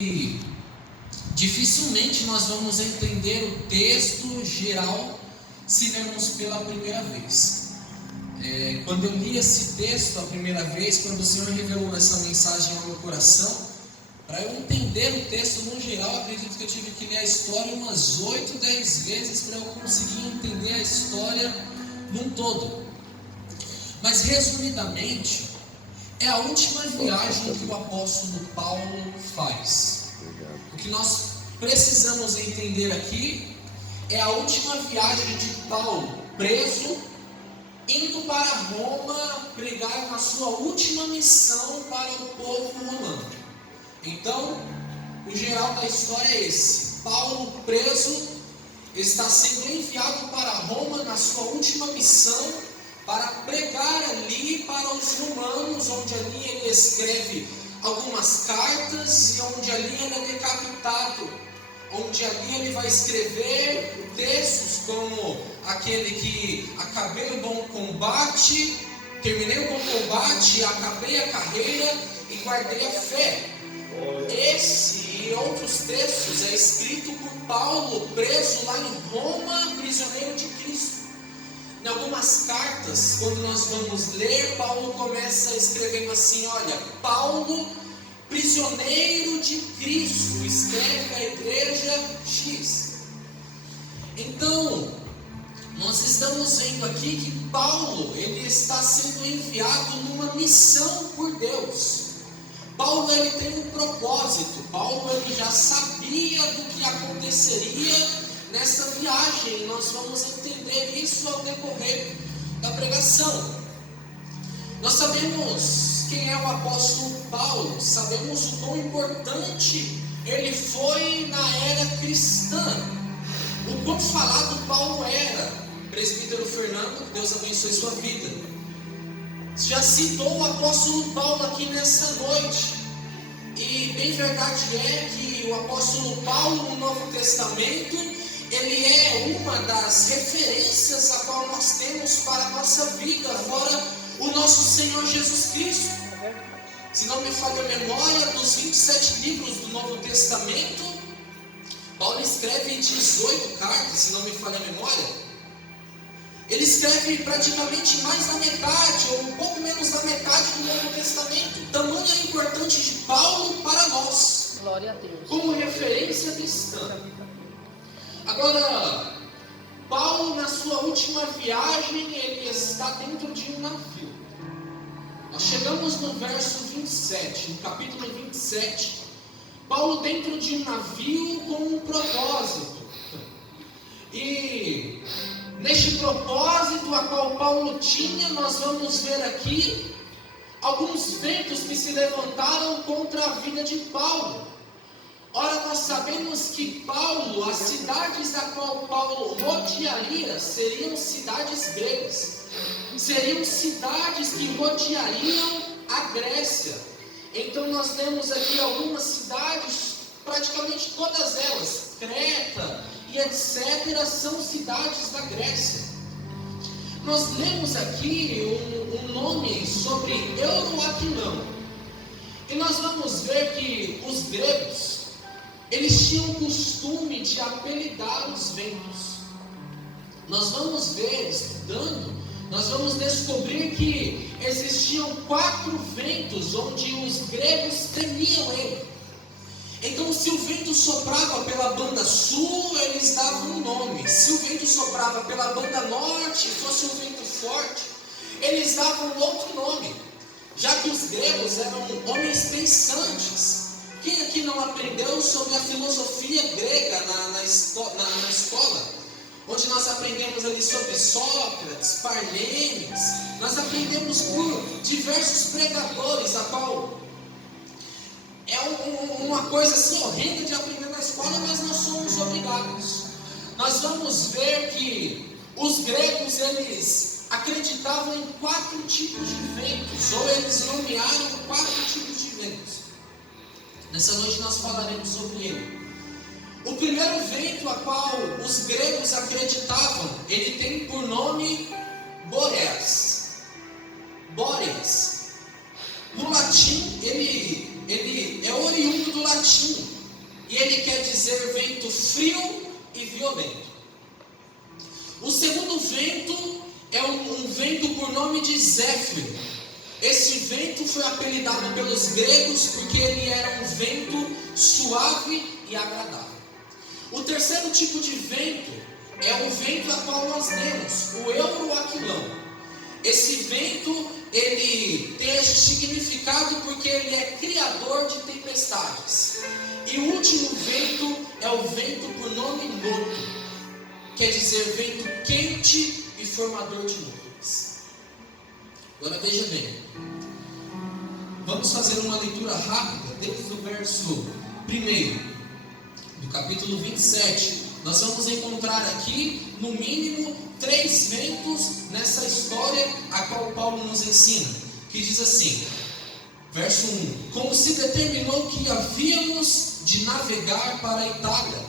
E dificilmente nós vamos entender o texto geral se lermos pela primeira vez. Quando eu li esse texto a primeira vez, quando o Senhor revelou essa mensagem ao meu coração, para eu entender o texto no geral, acredito que eu tive que ler a história umas 8, 10 vezes para eu conseguir entender a história num todo. Mas resumidamente, é a última viagem que o apóstolo Paulo faz. O que nós precisamos entender aqui é a última viagem de Paulo, preso, indo para Roma pregar na sua última missão para o povo romano. Então, o geral da história é esse: Paulo, preso, está sendo enviado para Roma na sua última missão para pregar ali para os romanos, onde ali ele escreve algumas cartas e onde ali ele é decapitado, onde ali ele vai escrever textos como aquele que acabei o bom combate, terminei o bom combate, acabei a carreira e guardei a fé. Esse e outros textos é escrito por Paulo, preso lá em Roma, prisioneiro de Cristo. Em algumas cartas, quando nós vamos ler, Paulo começa escrevendo assim: olha, Paulo, prisioneiro de Cristo, escreve a igreja X. Então, nós estamos vendo aqui que Paulo, ele está sendo enviado numa missão por Deus. Paulo, ele tem um propósito. Paulo, ele já sabia do que aconteceria nessa viagem. Nós vamos entender isso ao decorrer da pregação. Nós sabemos quem é o apóstolo Paulo, sabemos o quão importante ele foi na era cristã, o quão falado Paulo era. Presbítero Fernando, Deus abençoe sua vida, já citou o apóstolo Paulo aqui nessa noite. E bem verdade é que o apóstolo Paulo no Novo Testamento, ele é uma das referências a qual nós temos para a nossa vida, fora o nosso Senhor Jesus Cristo. Se não me falha a memória, dos 27 livros do Novo Testamento, Paulo escreve 18 cartas, se não me falha a memória. Ele escreve praticamente mais da metade, ou um pouco menos da metade do Novo Testamento. Tamanha a importância de Paulo para nós, glória a Deus, como referência cristã. Agora, Paulo, na sua última viagem, ele está dentro de um navio. Nós chegamos no verso 27, no capítulo 27. Paulo dentro de um navio com um propósito. E neste propósito a qual Paulo tinha, nós vamos ver aqui alguns ventos que se levantaram contra a vida de Paulo. Ora, nós sabemos que Paulo, as cidades da qual Paulo rodearia, seriam cidades gregas. Seriam cidades que rodeariam a Grécia. Então nós temos aqui algumas cidades, praticamente todas elas, Creta e etc., são cidades da Grécia. Nós lemos aqui um nome sobre Euroaquilão. E nós vamos ver que os gregos, eles tinham o costume de apelidar os ventos. Nós vamos ver, estudando, nós vamos descobrir que existiam 4 ventos onde os gregos temiam ele. Então, se o vento soprava pela banda sul, eles davam um nome. Se o vento soprava pela banda norte, fosse um vento forte, eles davam outro nome, já que os gregos eram homens pensantes. Quem aqui não aprendeu sobre a filosofia grega na escola? Onde nós aprendemos ali sobre Sócrates, Parmênides. Nós aprendemos por diversos pregadores, a qual é uma coisa assim horrenda de aprender na escola, mas nós somos obrigados. Nós vamos ver que os gregos, eles acreditavam em 4 tipos de ventos, ou eles nomearam 4 tipos de ventos. Nessa noite nós falaremos sobre ele. O primeiro vento a qual os gregos acreditavam, ele tem por nome Boreas. Boreas. No latim, ele é oriundo do latim. e ele quer dizer vento frio e violento. O segundo vento é um vento por nome de Zéfiro. Esse vento foi apelidado pelos gregos porque ele era um vento suave e agradável. O terceiro tipo de vento é o vento a qual nós temos, o euroaquilão. Esse vento, ele tem esse significado porque ele é criador de tempestades. E o último vento é o vento por nome noto, quer dizer vento quente e formador de nuvens. Agora veja bem, vamos fazer uma leitura rápida desde o verso 1 do capítulo 27. Nós vamos encontrar aqui, no mínimo, 3 ventos nessa história a qual Paulo nos ensina, que diz assim, verso 1: como se determinou que havíamos de navegar para a Itália,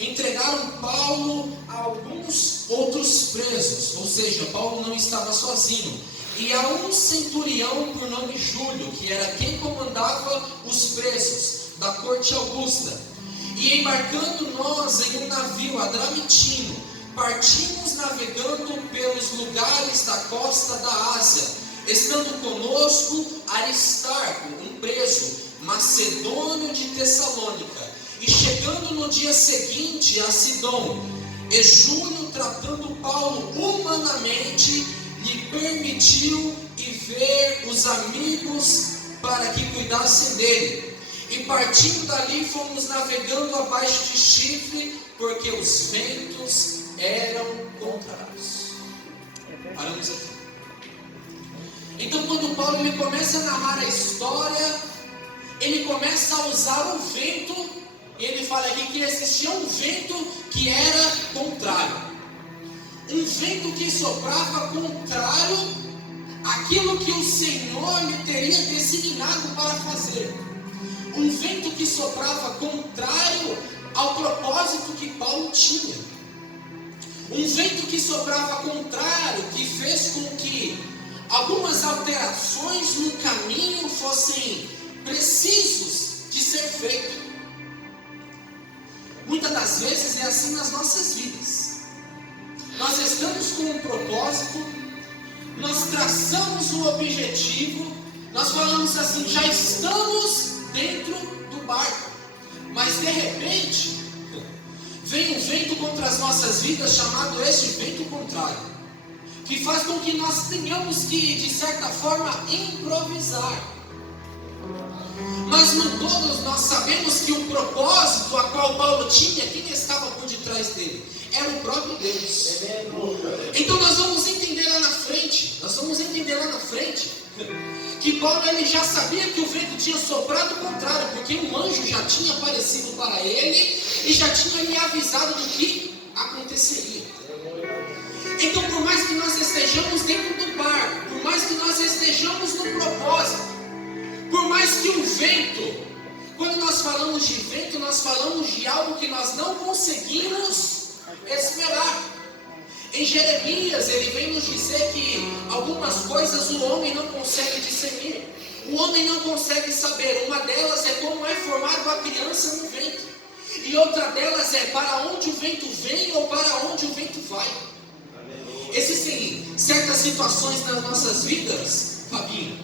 entregaram Paulo a alguns outros presos, ou seja, Paulo não estava sozinho, e a um centurião por nome Júlio, que era quem comandava os presos da corte augusta. E embarcando nós em um navio adramitino, partimos navegando pelos lugares da costa da Ásia, estando conosco Aristarco, um preso, macedônio de Tessalônica, e chegando no dia seguinte a Sidom, e Júlio, tratando Paulo humanamente, lhe permitiu ir ver os amigos para que cuidassem dele. E partindo dali fomos navegando abaixo de Chifre, porque os ventos eram contrários. Paramos aqui. Então quando Paulo ele começa a narrar a história, ele começa a usar o vento, e ele fala aqui que existia um vento que era contrário. Um vento que soprava contrário àquilo que o Senhor lhe teria designado para fazer. Um vento que soprava contrário ao propósito que Paulo tinha. Um vento que soprava contrário, que fez com que algumas alterações no caminho fossem precisos de ser feito. Muitas das vezes é assim nas nossas vidas. Nós estamos com um propósito, nós traçamos o objetivo, nós falamos assim, já estamos dentro do barco, mas de repente vem um vento contra as nossas vidas, chamado este vento contrário, que faz com que nós tenhamos que, de certa forma, improvisar. Mas no todo nós sabemos que o propósito a qual Paulo tinha, quem estava por detrás dele? Era o próprio Deus. Então nós vamos entender lá na frente, que Paulo ele já sabia que o vento tinha soprado contrário, porque um anjo já tinha aparecido para ele e já tinha lhe avisado do que aconteceria. Então por mais que nós estejamos dentro do barco, por mais que nós estejamos no propósito, por mais que o vento, quando nós falamos de vento, nós falamos de algo que nós não conseguimos esperar. Em Jeremias, ele vem nos dizer que algumas coisas o homem não consegue discernir. O homem não consegue saber. Uma delas é como é formado a criança no ventre. E outra delas é para onde o vento vem ou para onde o vento vai. Existem certas situações nas nossas vidas, Fabinho,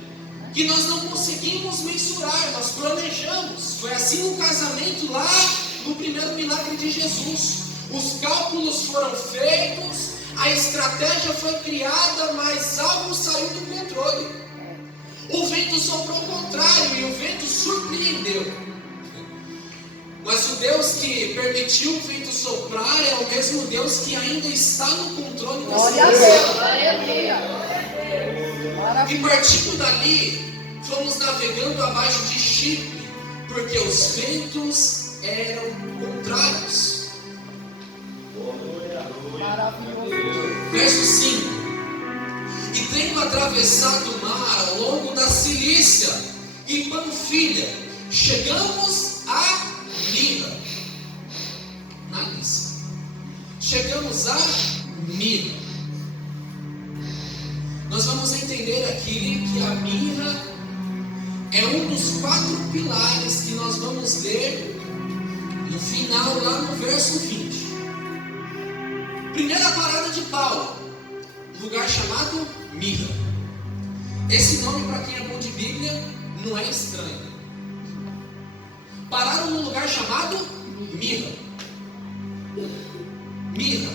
que nós não conseguimos mensurar, nós planejamos. Foi assim no casamento lá no primeiro milagre de Jesus. Os cálculos foram feitos, a estratégia foi criada, mas algo saiu do controle. O vento soprou ao contrário e o vento surpreendeu. Mas o Deus que permitiu o vento soprar é o mesmo Deus que ainda está no controle da situação. E partindo dali, fomos navegando abaixo de Chipre, porque os ventos eram contrários. Verso 5: e tendo atravessado o mar ao longo da Cilícia e Panfilha, chegamos a Mira. Na Lícia. Chegamos a Mira. Nós vamos entender aqui que a mirra é um dos 4 pilares que nós vamos ler no final, lá no verso 20. Primeira parada de Paulo, lugar chamado Mirra. Esse nome, para quem é bom de Bíblia, não é estranho. Pararam num lugar chamado Mirra. Mirra,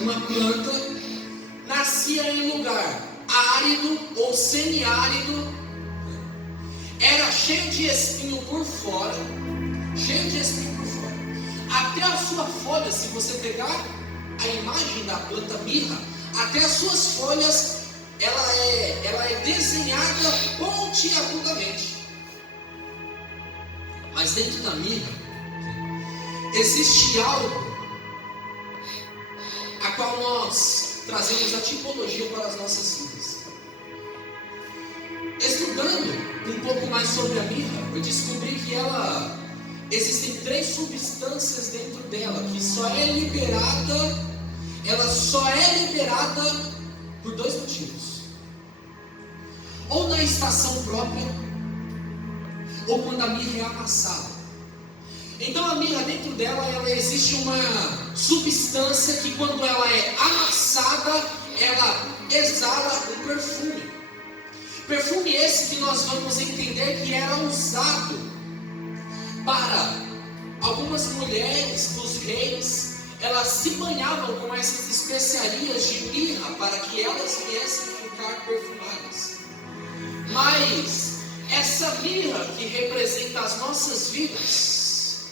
uma planta, nascia em lugar árido ou semiárido, era cheio de espinho por fora, até a sua folha, se você pegar a imagem da planta mirra, até as suas folhas, ela é desenhada pontiagudamente. Mas dentro da mirra existe algo a qual nós trazemos a tipologia para as nossas vidas. Estudando um pouco mais sobre a mirra, eu descobri que existem 3 substâncias dentro dela que ela só é liberada por 2 motivos: ou na estação própria, ou quando a mirra é amassada. Então a mirra, dentro dela, existe uma substância que, quando ela é amassada, ela exala um perfume. Perfume esse que nós vamos entender que era usado para algumas mulheres dos reis. Elas se banhavam com essas especiarias de mirra para que elas viessem ficar perfumadas. Mas essa mirra que representa as nossas vidas,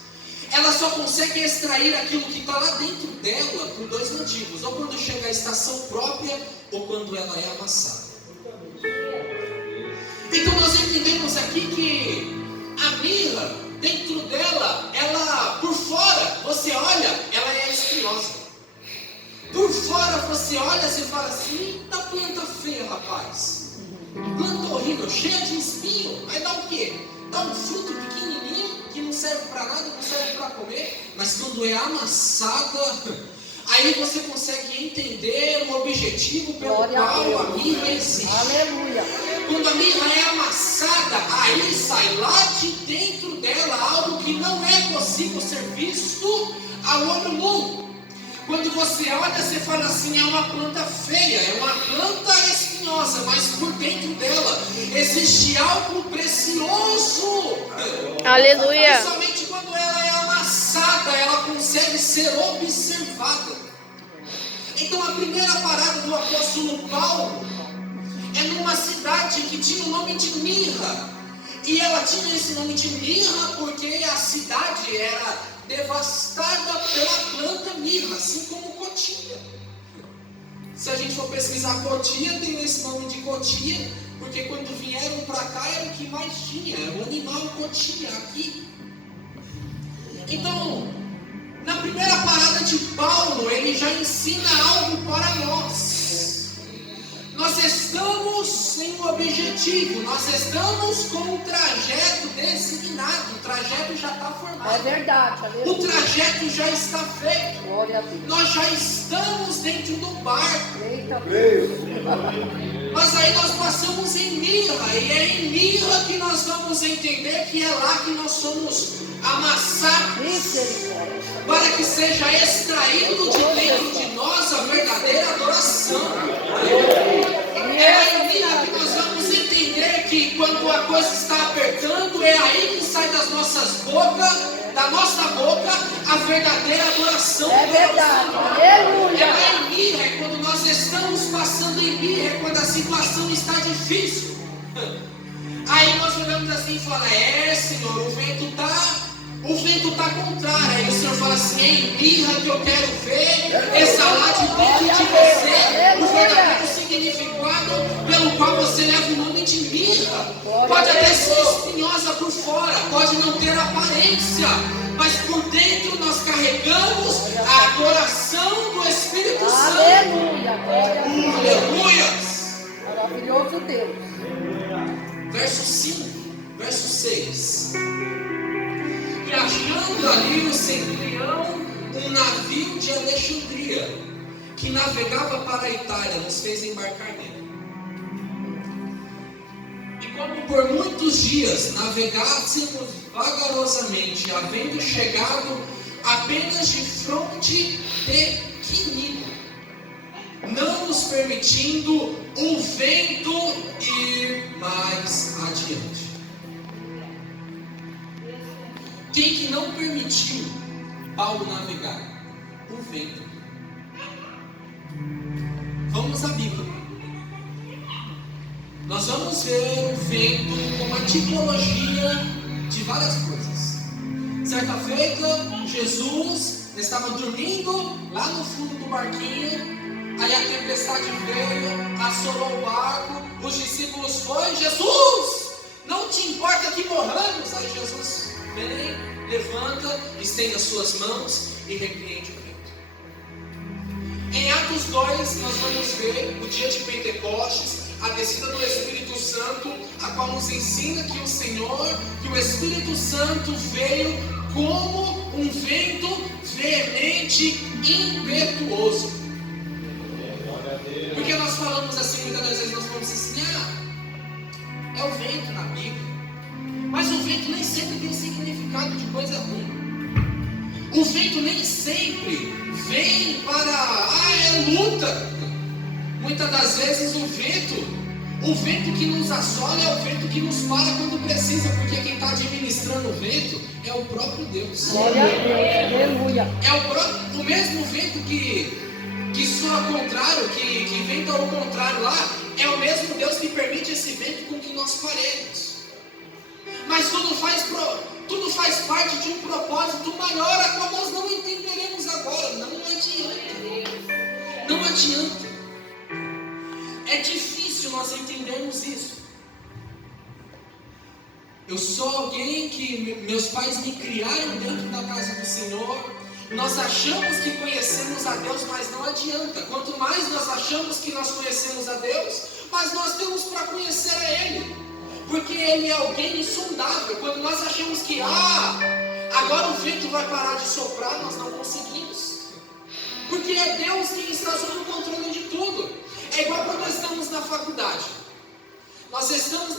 ela só consegue extrair aquilo que está lá dentro dela por 2 motivos: ou quando chega a estação própria, ou quando ela é amassada. Então nós entendemos aqui que a mirra, dentro dela, ela por fora, você olha, ela é espinhosa. Por fora você olha e fala assim: eita planta feia, rapaz, planta horrível, cheia de espinho. Aí dá o quê? Dá um fruto pequenininho que não serve para nada, não serve para comer. Mas quando é amassada, aí você consegue entender o objetivo pelo qual a mirra existe. Aleluia. Quando a mirra é amassada, aí sai lá de dentro dela algo que não é possível ser visto ao olho nu. Quando você olha, você fala assim: é uma planta feia, é uma planta espinhosa, mas por dentro dela existe algo precioso. Aleluia. E somente quando ela é amassada, ela consegue ser observada. Então a primeira parada do apóstolo Paulo é numa cidade que tinha o nome de Mirra. E ela tinha esse nome de Mirra porque a cidade era devastada pela planta mirra, assim como cotia. Se a gente for pesquisar cotia, tem esse nome de cotia, porque quando vieram para cá era o que mais tinha, o animal cotia aqui. Então, na primeira parada de Paulo, ele já ensina algo para nós. Nós estamos em um objetivo, nós estamos com um trajeto designado, o trajeto já está formado. É verdade, aleluia. O trajeto já está feito. Glória a Deus. Nós já estamos dentro do barco. Eita Deus. Mas aí nós passamos em Mirra, e é em Mirra que nós vamos entender que é lá que nós somos amassados, Misericórdia. para que seja extraído de dentro de nós a verdadeira adoração. É em Mirra que nós vamos entender que quando a coisa está apertando, é aí que sai da nossa boca, a verdadeira adoração. É verdade, aleluia. É em Mirra, é quando nós estamos passando em Mirra, é quando a situação está difícil. Aí nós olhamos assim e falamos: Senhor, o vento está contrário. Aí o Senhor fala assim: é em Mirra que eu quero ver exalar de dentro de você o verdadeiro significado pelo qual você leva o nome de Mirra. Pode até ser espinhosa por fora, pode não ter aparência, mas por dentro nós carregamos a adoração do Espírito Santo. Aleluia. Glória a Deus. Aleluia. Maravilhoso Deus. Verso 5, verso 6. Viajando ali no Centurião, um navio de Alexandria, que navegava para a Itália, nos fez embarcar nele. E quando por muitos dias navegássemos vagarosamente, havendo chegado apenas de fronte de Quinido, não nos permitindo o vento ir mais adiante. Quem que não permitiu Paulo navegar? O vento. Vamos à Bíblia. Nós vamos ver o vento como a tipologia de várias coisas. Certa feita, Jesus estava dormindo lá no fundo do barquinho, aí a tempestade veio, assolou o barco, os discípulos foram: Jesus, não te importa que morramos? Aí Jesus vem, levanta, estende as suas mãos e repreende o vento. Em Atos 2, nós vamos ver o dia de Pentecostes, a descida do Espírito Santo, a qual nos ensina que o Espírito Santo veio como um vento veemente, impetuoso. Porque nós falamos assim, muitas das vezes nós falamos assim: é o vento na Bíblia. Mas o vento nem sempre tem significado de coisa ruim. O vento nem sempre vem para, é luta. Muitas das vezes o vento que nos assola é o vento que nos para quando precisa, porque quem está administrando o vento é o próprio Deus. Glória a Deus, aleluia. É o mesmo vento que soa ao contrário, que venta ao contrário lá, é o mesmo Deus que permite esse vento com que nós paremos. Mas tudo faz parte de um propósito maior, a qual nós não entenderemos agora. Não adianta. Não adianta. É difícil nós entendermos isso. Eu sou alguém que meus pais me criaram dentro da casa do Senhor. Nós achamos que conhecemos a Deus, mas não adianta. Quanto mais nós achamos que nós conhecemos a Deus, mais nós temos para conhecer a Ele. Porque Ele é alguém insondável. Quando nós achamos que agora o vento vai parar de soprar, nós não conseguimos. Porque é Deus quem está sob o controle de tudo. É igual quando nós estamos na faculdade. Nós estamos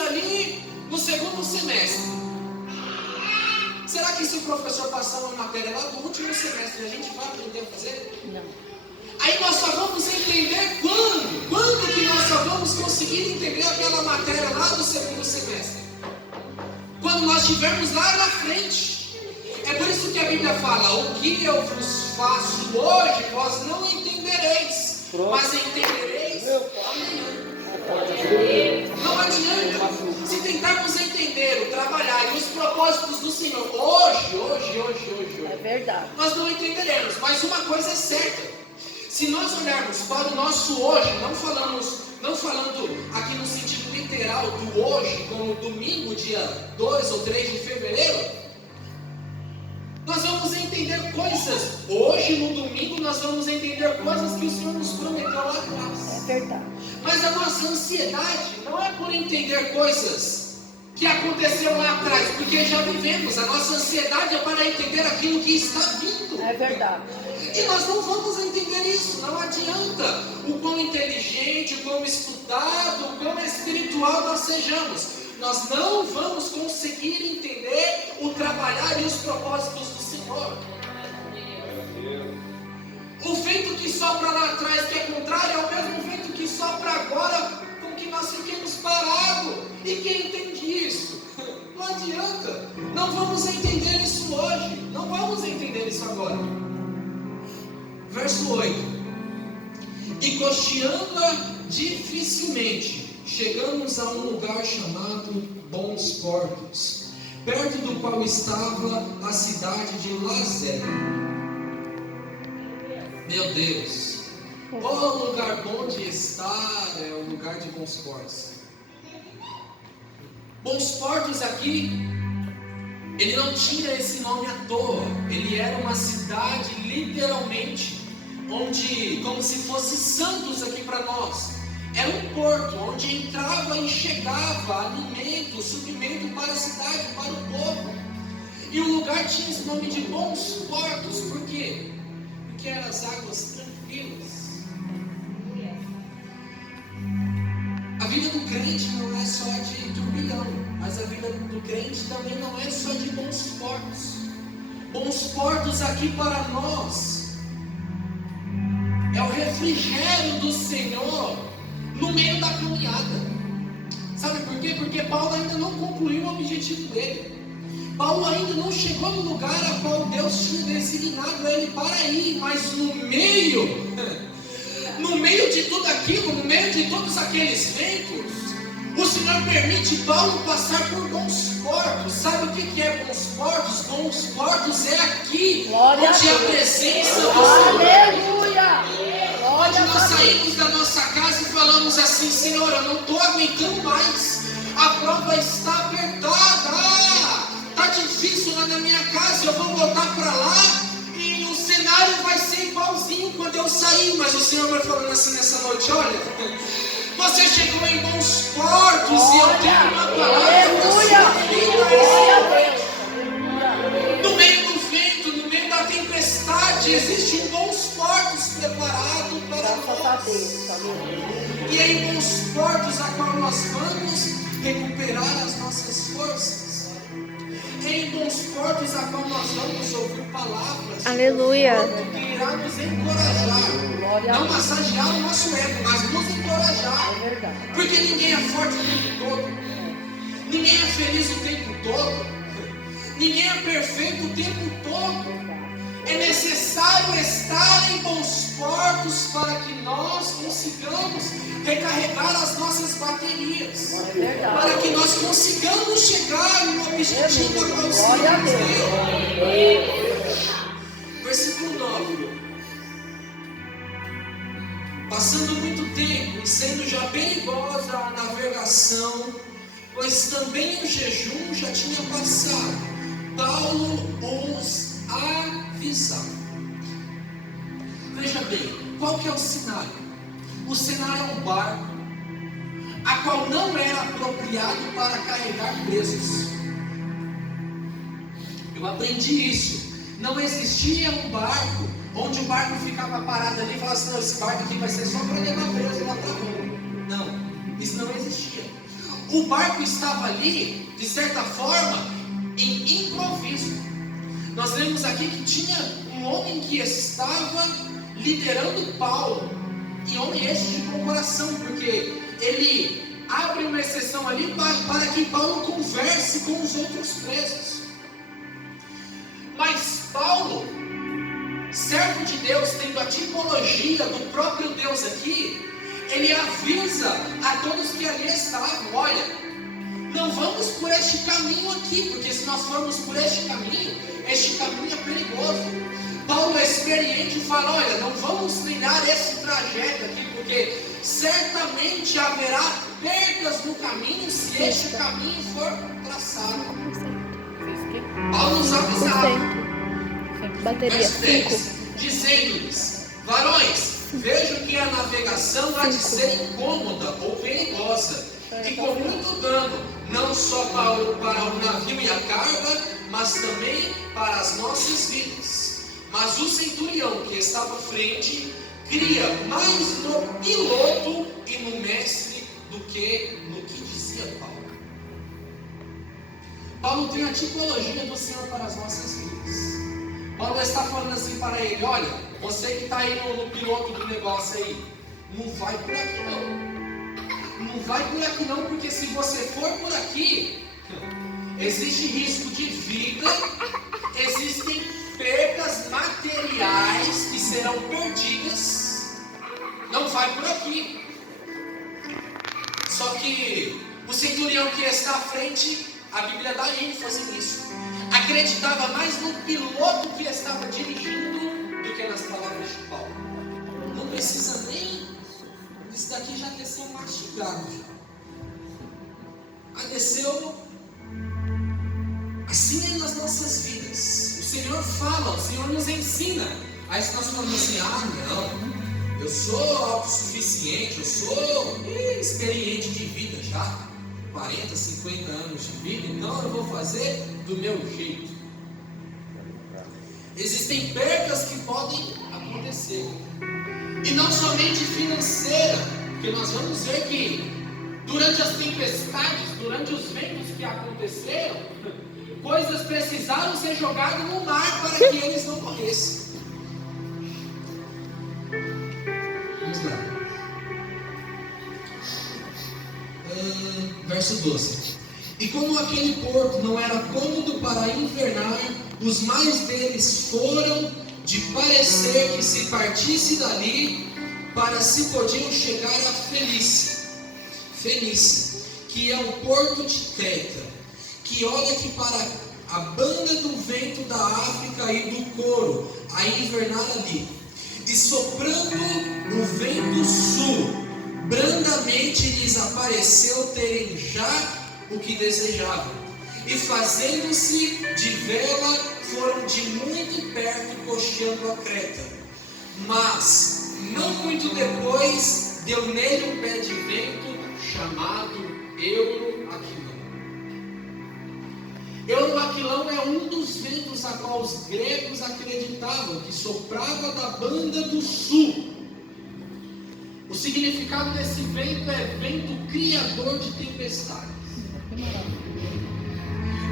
ali no segundo semestre. Será que se o professor passar uma matéria lá do último semestre, a gente vai aprender a fazer? Não. Aí nós só vamos entender quando? Quando que nós só vamos conseguir entender aquela matéria lá do segundo semestre? Quando nós estivermos lá na frente. É por isso que a Bíblia fala: o que eu vos faço hoje, vós não entendereis. Mas entendereis amanhã. Não adianta. Se tentarmos entender o trabalhar e os propósitos do Senhor hoje, É verdade. nós não entenderemos. Mas uma coisa é certa: se nós olharmos para o nosso hoje, não falando aqui no sentido literal do hoje, como domingo, dia 2 ou 3 de fevereiro, nós vamos entender coisas. Hoje, no domingo, nós vamos entender coisas que o Senhor nos prometeu lá atrás. É verdade. Mas a nossa ansiedade não é por entender coisas que aconteceram lá atrás, porque já vivemos. A nossa ansiedade é para entender aquilo que está vindo. É verdade. E nós não vamos entender isso. Não adianta o quão inteligente, o quão estudado, o quão espiritual nós sejamos. Nós não vamos conseguir entender o trabalhar e os propósitos do Senhor. O vento que sopra lá atrás, que é contrário, é o mesmo vento que sopra agora, com que nós fiquemos parados. E quem entende isso? Não adianta. Não vamos entender isso hoje. Não vamos entender isso agora. Verso 8. E costeando dificilmente, chegamos a um lugar chamado Bons Portos, perto do qual estava a cidade de Lazé. Meu Deus, qual lugar bom de estar é o lugar de Bons Portos. Bons Portos aqui, ele não tinha esse nome à toa. Ele era uma cidade literalmente, onde, como se fosse Santos aqui para nós. Era um porto onde entrava e chegava alimento, suprimento para a cidade, para o povo. E o lugar tinha esse nome de Bons Portos. Por quê? Porque eram as águas tranquilas. A vida do crente não é só de turbilhão, mas a vida do crente também não é só de bons portos. Bons portos aqui para nós é o refrigério do Senhor no meio da caminhada. Sabe por quê? Porque Paulo ainda não concluiu o objetivo dele. Paulo ainda não chegou no lugar a qual Deus tinha designado ele para ir, mas no meio de tudo aquilo, no meio de todos aqueles ventos, o Senhor permite Paulo passar por bons portos. Sabe o que é bons portos? Bons portos é aqui, Glória onde a presença do Senhor. Aleluia! Onde nós saímos da nossa casa e falamos assim: Senhor, eu não estou aguentando mais, a prova está apertada, está difícil lá na minha casa, eu vou voltar para lá e o cenário vai ser igualzinho quando eu sair. Mas o Senhor vai falando assim nessa noite: olha, você chegou em bons portos e eu tenho uma palavra para a sua vida. No meio do vento, no meio da tempestade, existem bons portos preparados para nós. E é em bons portos a qual nós vamos recuperar as nossas forças. É em bons portos a qual nós vamos ouvir palavras. Aleluia. Que irá nos encorajar. Não massagear o nosso ego, mas nos encorajar. É verdade. Porque ninguém é forte o tempo todo. Ninguém é feliz o tempo todo. Ninguém é perfeito o tempo todo. É necessário estar em bons portos para que nós consigamos recarregar as nossas baterias. É verdade. Para que nós consigamos chegar no objetivo a qual o Senhor Glória a nos deu. Deus. Versículo 9. Passando muito tempo e sendo já perigosa a navegação, pois também o jejum já tinha passado, Paulo os avisava. Veja bem, qual que é o cenário? O cenário é um barco, a qual não era apropriado para carregar presos. Eu aprendi isso. Não existia um barco onde o barco ficava parado ali e falava assim: não, esse barco aqui vai ser só para levar preso lá para Roma. Não, isso não existia. O barco estava ali, de certa forma, em improviso. Nós lemos aqui que tinha um homem que estava liderando Paulo, e homem este de bom coração, porque ele abre uma exceção ali para que Paulo converse com os outros presos. Mas Paulo, servo de Deus, tendo a tipologia do próprio Deus aqui, ele avisa a todos que ali estavam: olha, não vamos por este caminho aqui, porque se nós formos por este caminho é perigoso. Paulo é experiente e fala: olha, não vamos trilhar esse trajeto aqui, porque certamente haverá percas no caminho se este caminho for traçado. Paulo nos avisava. Bateria Verso 10, 5. dizendo-lhes: varões, vejo que a navegação há de ser incômoda ou perigosa, e com muito dano, não só para o navio e a carga, mas também para as nossas vidas. Mas o centurião que estava à frente cria mais no piloto e no mestre do que no que dizia Paulo. Paulo tem a tipologia do Senhor para as nossas vidas. Paulo está falando assim para ele: olha, você que está aí no piloto do negócio aí, não vai por aqui não. Não vai por aqui não, porque se você for por aqui, existe risco de vida, existem perdas materiais que serão perdidas. Não vai por aqui. Só que o centurião que está à frente, a Bíblia dá ênfase nisso, acreditava mais no piloto que estava dirigindo do que nas palavras de Paulo. Não precisa nem, isso daqui já desceu mastigado já. Desceu. Assim é nas nossas vidas. O Senhor fala, o Senhor nos ensina. Aí se nós falamos assim: não, eu sou autossuficiente, eu sou experiente de vida já, 40, 50 anos de vida, então eu vou fazer do meu jeito. Existem perdas que podem acontecer, e não somente financeira, porque nós vamos ver que Durante as tempestades, durante os ventos que aconteceram, coisas precisaram ser jogadas no mar para que eles não morressem. Vamos lá. Verso 12. E como aquele porto não era cômodo para invernar, os males deles foram de parecer que se partisse dali, para se podiam chegar a Fenícia, que é o porto de Creta, que olha que para a banda do vento da África e do Coro, a invernar ali. E soprando o vento sul, brandamente lhes apareceu terem já o que desejavam. E fazendo-se de vela, foram de muito perto costeando a Creta. Mas, não muito depois, deu nele um pé de vento chamado Euroaquilão. Euroaquilão é um dos ventos a qual os gregos acreditavam que soprava da banda do sul. O significado desse vento é vento criador de tempestades.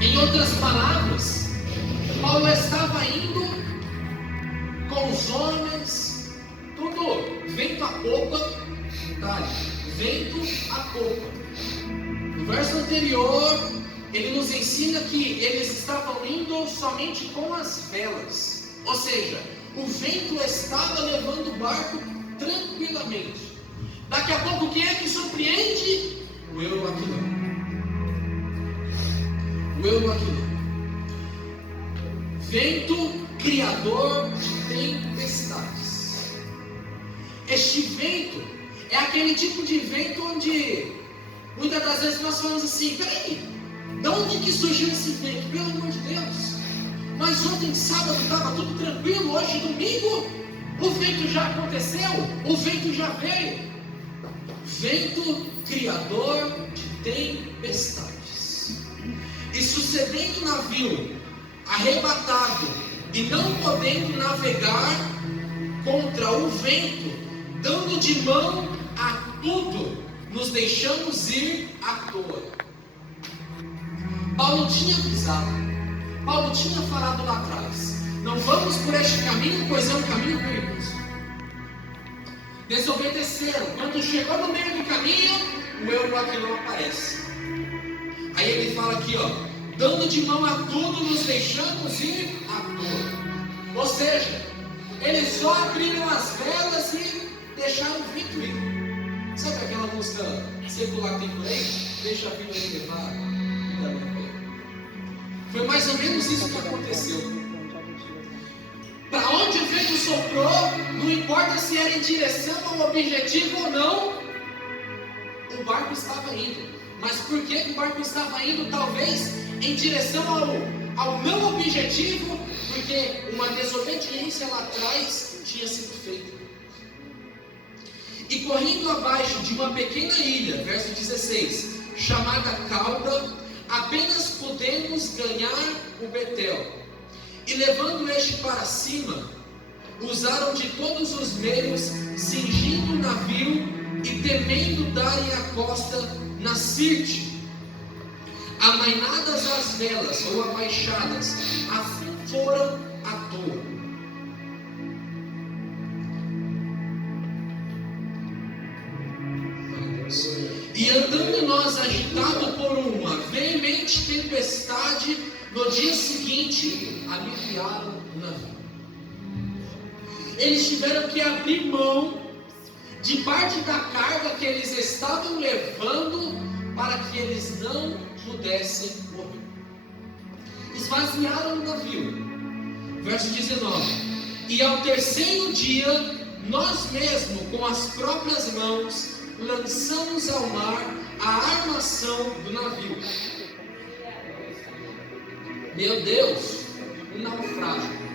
Em outras palavras, Paulo estava indo com os homens, tudo vento a popa, vento a popa. No verso anterior, ele nos ensina que eles estavam indo somente com as velas, ou seja, o vento estava levando o barco tranquilamente. Daqui a pouco, quem é que surpreende? O Euroaquilão. O Euroaquilão. Vento criador de tempestades. Este vento é aquele tipo de vento onde muitas das vezes nós falamos assim: peraí, de onde que surgiu esse vento? Pelo amor de Deus, mas ontem sábado estava tudo tranquilo, hoje domingo o vento já aconteceu, o vento já veio. Vento criador de tempestades. E sucedendo o navio arrebatado e não podendo navegar contra o vento, dando de mão a tudo, nos deixamos ir à toa. Paulo tinha avisado, Paulo tinha falado lá atrás: não vamos por este caminho, pois é um caminho perigoso. Desobedeceram. Quando chegou no meio do caminho, o Euroaquilão aparece. Aí ele fala aqui, dando de mão a tudo, nos deixamos ir à toa. Ou seja, eles só abriram as velas e deixaram o vento ir. Sabe aquela música secular que tem por aí? Deixa a vida aí levar. Foi mais ou menos isso que aconteceu. Para onde o vento soprou, não importa se era em direção ao objetivo ou não, o barco estava indo. Mas por que o barco estava indo? Talvez em direção ao não objetivo, porque uma desobediência lá atrás tinha sido feita. E correndo abaixo de uma pequena ilha, verso 16, chamada Cauda, apenas podemos ganhar o Betel. E levando este para cima, usaram de todos os meios, cingindo o navio e temendo darem a costa na Sirte. Amainadas as velas ou abaixadas, assim foram à toa. E andando nós agitado por uma veemente tempestade, no dia seguinte, aliviaram o navio. Eles tiveram que abrir mão de parte da carga que eles estavam levando para que eles não pudessem morrer. Esvaziaram o navio. Verso 19. E ao terceiro dia, nós mesmos, com as próprias mãos, lançamos ao mar a armação do navio. Meu Deus, um naufrágio.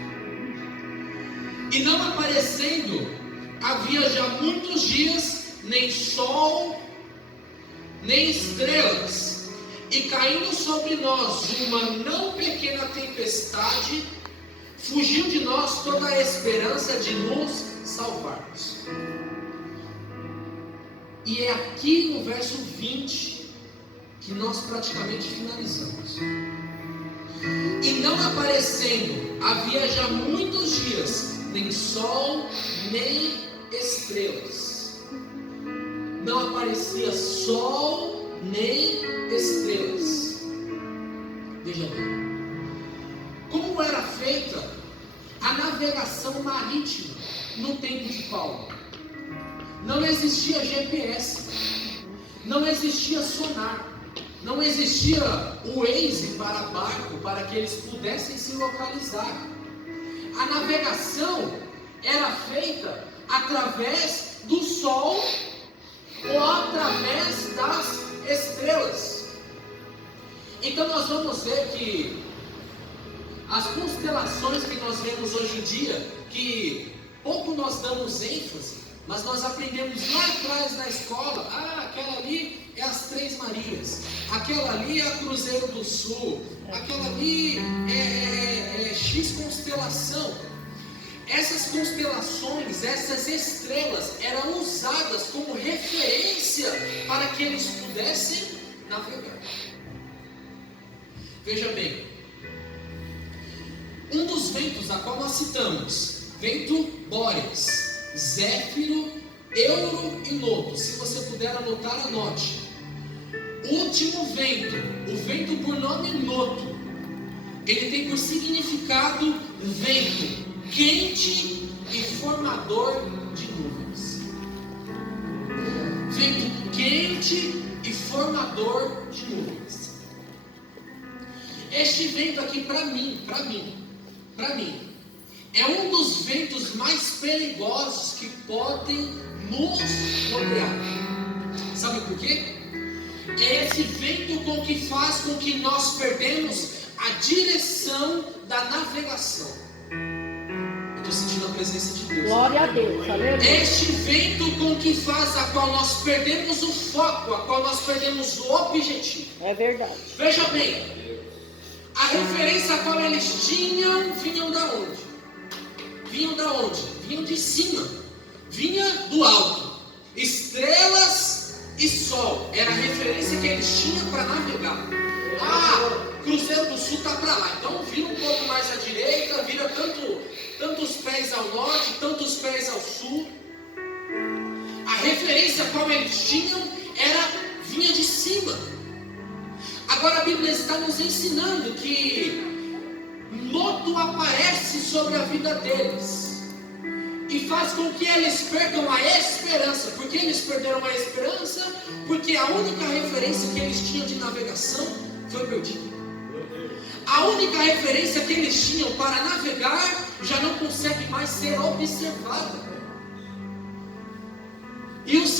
E não aparecendo, havia já muitos dias, nem sol, nem estrelas, e caindo sobre nós uma não pequena tempestade, fugiu de nós toda a esperança de nos salvarmos. E é aqui no verso 20 que nós praticamente finalizamos. E não aparecendo, havia já muitos dias, nem sol, nem estrelas. Não aparecia sol, nem estrelas. Veja bem. Como era feita a navegação marítima no tempo de Paulo? Não existia GPS, não existia sonar, não existia o Waze para barco para que eles pudessem se localizar. A navegação era feita através do sol ou através das estrelas. Então nós vamos ver que as constelações que nós vemos hoje em dia, que pouco nós damos ênfase, mas nós aprendemos lá atrás na escola, aquela ali é as Três Marias, aquela ali é a Cruzeiro do Sul, aquela ali é X constelação. Essas constelações, essas estrelas eram usadas como referência para que eles pudessem navegar. Veja bem, um dos ventos a qual nós citamos, vento Bóreas, Zéfiro, Euro e Noto. Se você puder anotar, anote. O último vento, o vento por nome Noto, ele tem por significado vento quente e formador de nuvens. Vento quente e formador de nuvens. Este vento aqui para mim, é um dos ventos mais perigosos que podem nos rodear. Sabe por quê? É esse vento que faz com que nós perdemos a direção da navegação. Eu estou sentindo a presença de Deus. Glória a Deus, aleluia. Este vento que faz a qual nós perdemos o foco, a qual nós perdemos o objetivo. É verdade. Veja bem, a referência a qual eles tinham, vinham da onde? Vinham da onde? Vinham de cima, vinha do alto. Estrelas e sol, era a referência que eles tinham para navegar. Cruzeiro do Sul está para lá, então vira um pouco mais à direita, vira tantos pés ao norte, tantos pés ao sul. A referência a qual eles tinham vinha de cima. Agora a Bíblia está nos ensinando que Noto aparece sobre a vida deles e faz com que eles percam a esperança. Por que eles perderam a esperança? Porque a única referência que eles tinham de navegação foi perdida. A única referência que eles tinham para navegar já não consegue mais ser observada. E o Senhor